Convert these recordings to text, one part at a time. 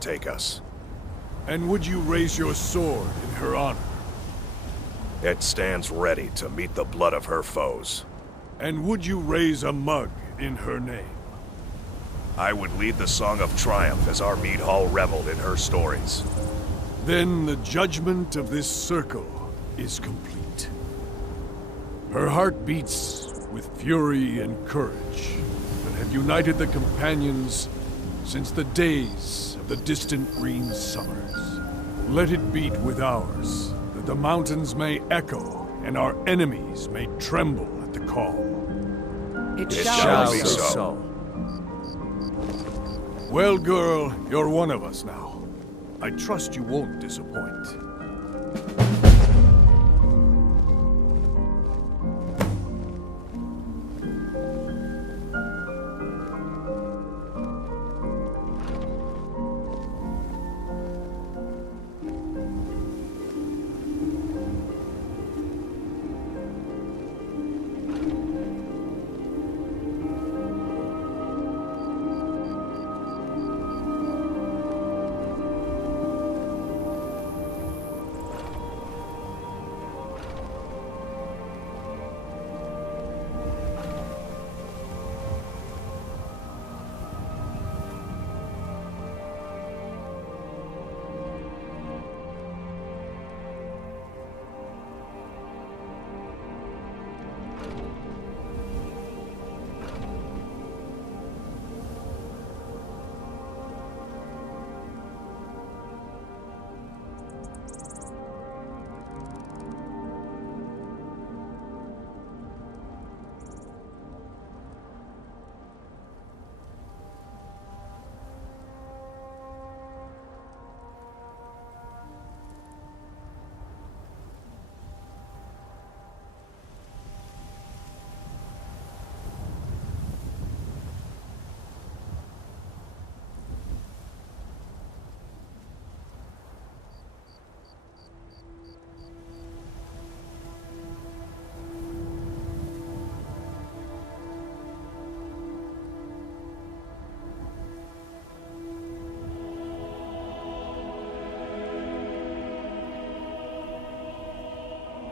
take us. And would you raise your sword in her honor? It stands ready to meet the blood of her foes. And would you raise a mug in her name? I would lead the Song of Triumph as our mead hall reveled in her stories. Then the judgment of this circle is complete. Her heart beats with fury and courage that have united the companions since the days of the distant green summers. Let it beat with ours, that the mountains may echo and our enemies may tremble at the call. It shall be be so. Well, girl, you're one of us now. I trust you won't disappoint.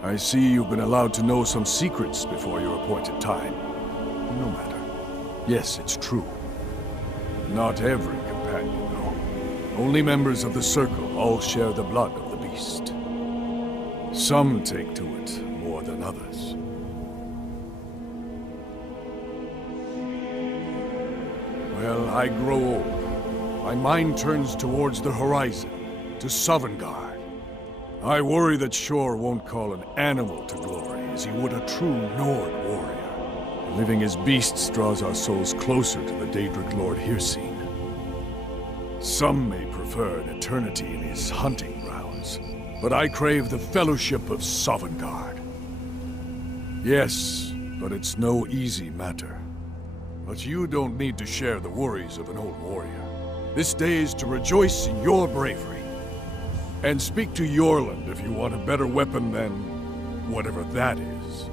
I see you've been allowed to know some secrets before your appointed time. No matter. Yes, it's true. Not every companion, though. Only members of the Circle all share the blood of the beast. Some take to it more than others. Well, I grow old. My mind turns towards the horizon, to Sovngarde. I worry that Shor won't call an animal to glory as he would a true Nord warrior. Living as beasts draws our souls closer to the Daedric Lord Hircine. Some may prefer an eternity in his hunting grounds, but I crave the fellowship of Sovngarde. Yes, but it's no easy matter. But you don't need to share the worries of an old warrior. This day is to rejoice in your bravery. And speak to Yorland if you want a better weapon than whatever that is.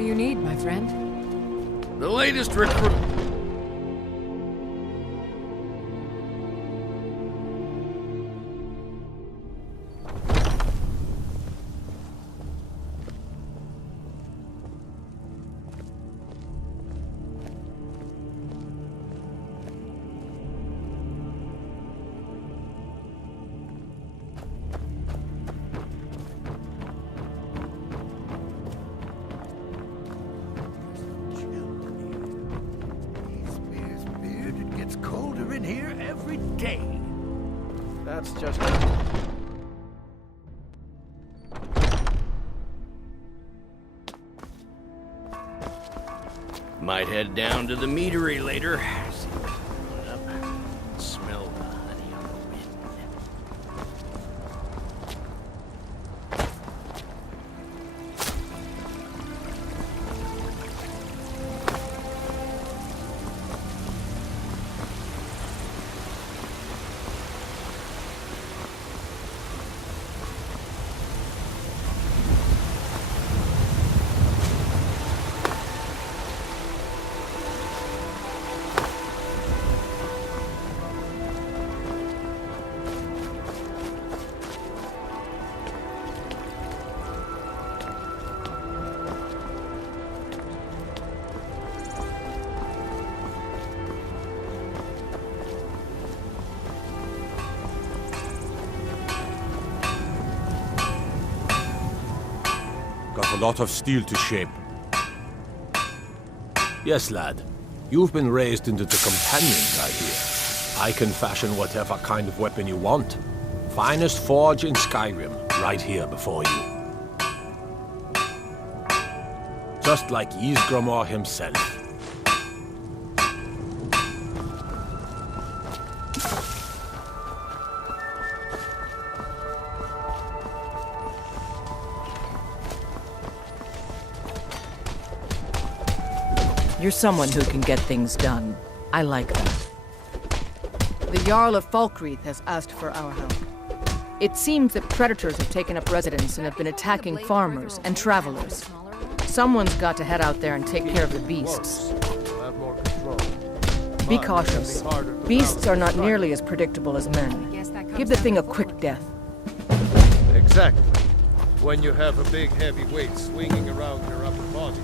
do you need, my friend? The latest recruit. Colder in here every day. That's just... Might head down to the meadery later. See what's going up. Smell the honey on the wind. Got a lot of steel to shape. Yes, lad. You've been raised into the companions, I hear. I can fashion whatever kind of weapon you want. Finest forge in Skyrim, right here before you. Just like Ysgramor himself. You're someone who can get things done. I like that. The Jarl of Falkreath has asked for our help. It seems that predators have taken up residence and have been attacking farmers and travelers. Someone's got to head out there and take care of the beasts. Be cautious. Beasts are not nearly as predictable as men. Give the thing a quick death. Exactly. When you have a big heavy weight swinging around your upper body.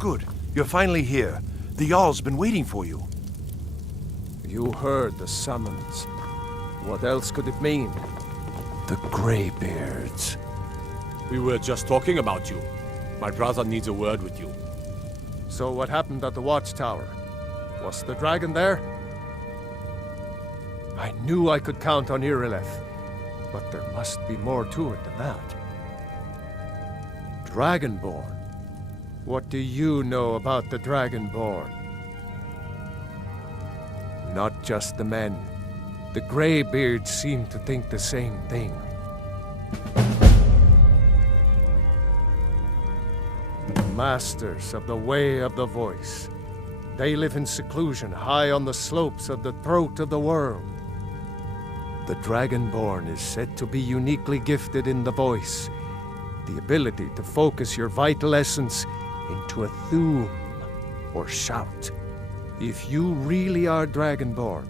Good. You're finally here. The Jarl's been waiting for you. You heard the summons. What else could it mean? The Greybeards. We were just talking about you. My brother needs a word with you. So what happened at the watchtower? Was the dragon there? I knew I could count on Irileth, but there must be more to it than that. Dragonborn? What do you know about the Dragonborn? Not just the men. The Greybeards seem to think the same thing. Masters of the Way of the Voice. They live in seclusion high on the slopes of the throat of the world. The Dragonborn is said to be uniquely gifted in the voice, the ability to focus your vital essence into a thuum, or shout. If you really are Dragonborn,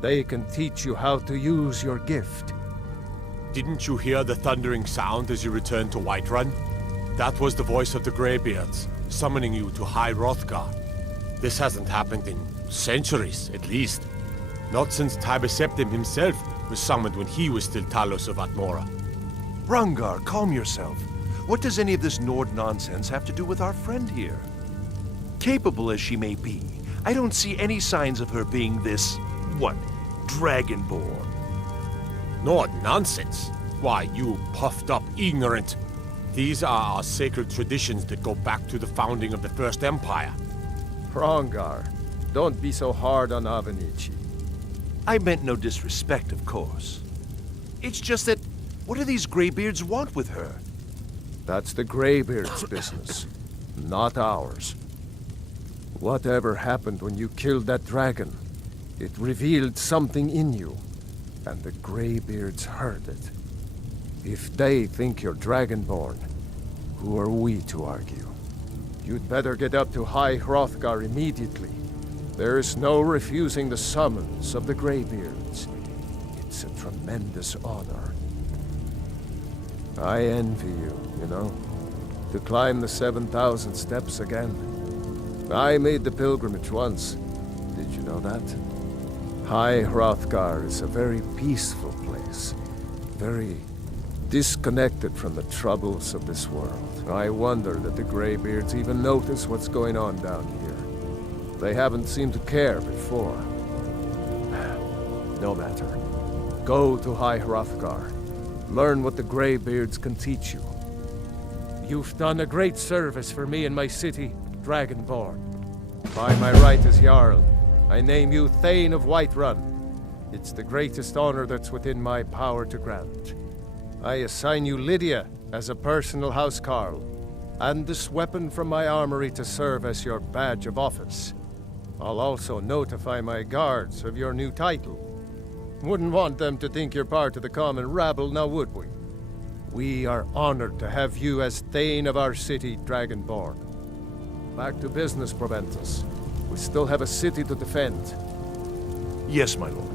they can teach you how to use your gift. Didn't you hear the thundering sound as you returned to Whiterun? That was the voice of the Greybeards, summoning you to High Hrothgar. This hasn't happened in centuries, at least. Not since Tiber Septim himself was summoned when he was still Talos of Atmora. Rungar, calm yourself. What does any of this Nord nonsense have to do with our friend here? Capable as she may be, I don't see any signs of her being this, what, Dragonborn. No nonsense. Why, you puffed up ignorant. These are our sacred traditions that go back to the founding of the First Empire. Hrongar, don't be so hard on Avenici. I meant no disrespect, of course. It's just that, what do these Greybeards want with her? That's the Greybeard's business, not ours. Whatever happened when you killed that dragon, it revealed something in you, and the Greybeards heard it. If they think you're Dragonborn, who are we to argue? You'd better get up to High Hrothgar immediately. There's no refusing the summons of the Greybeards. It's a tremendous honor. I envy you know, to climb the 7,000 steps again. I made the pilgrimage once. Did you know that? High Hrothgar is a very peaceful place. Very disconnected from the troubles of this world. I wonder that the Greybeards even notice what's going on down here. They haven't seemed to care before. No matter. Go to High Hrothgar. Learn what the Greybeards can teach you. You've done a great service for me and my city, Dragonborn. By my right as Jarl, I name you Thane of Whiterun. It's the greatest honor that's within my power to grant. I assign you Lydia as a personal housecarl, and this weapon from my armory to serve as your badge of office. I'll also notify my guards of your new title. Wouldn't want them to think you're part of the common rabble, now would we? We are honored to have you as Thane of our city, Dragonborn. Back to business, Proventus. We still have a city to defend. Yes, my lord.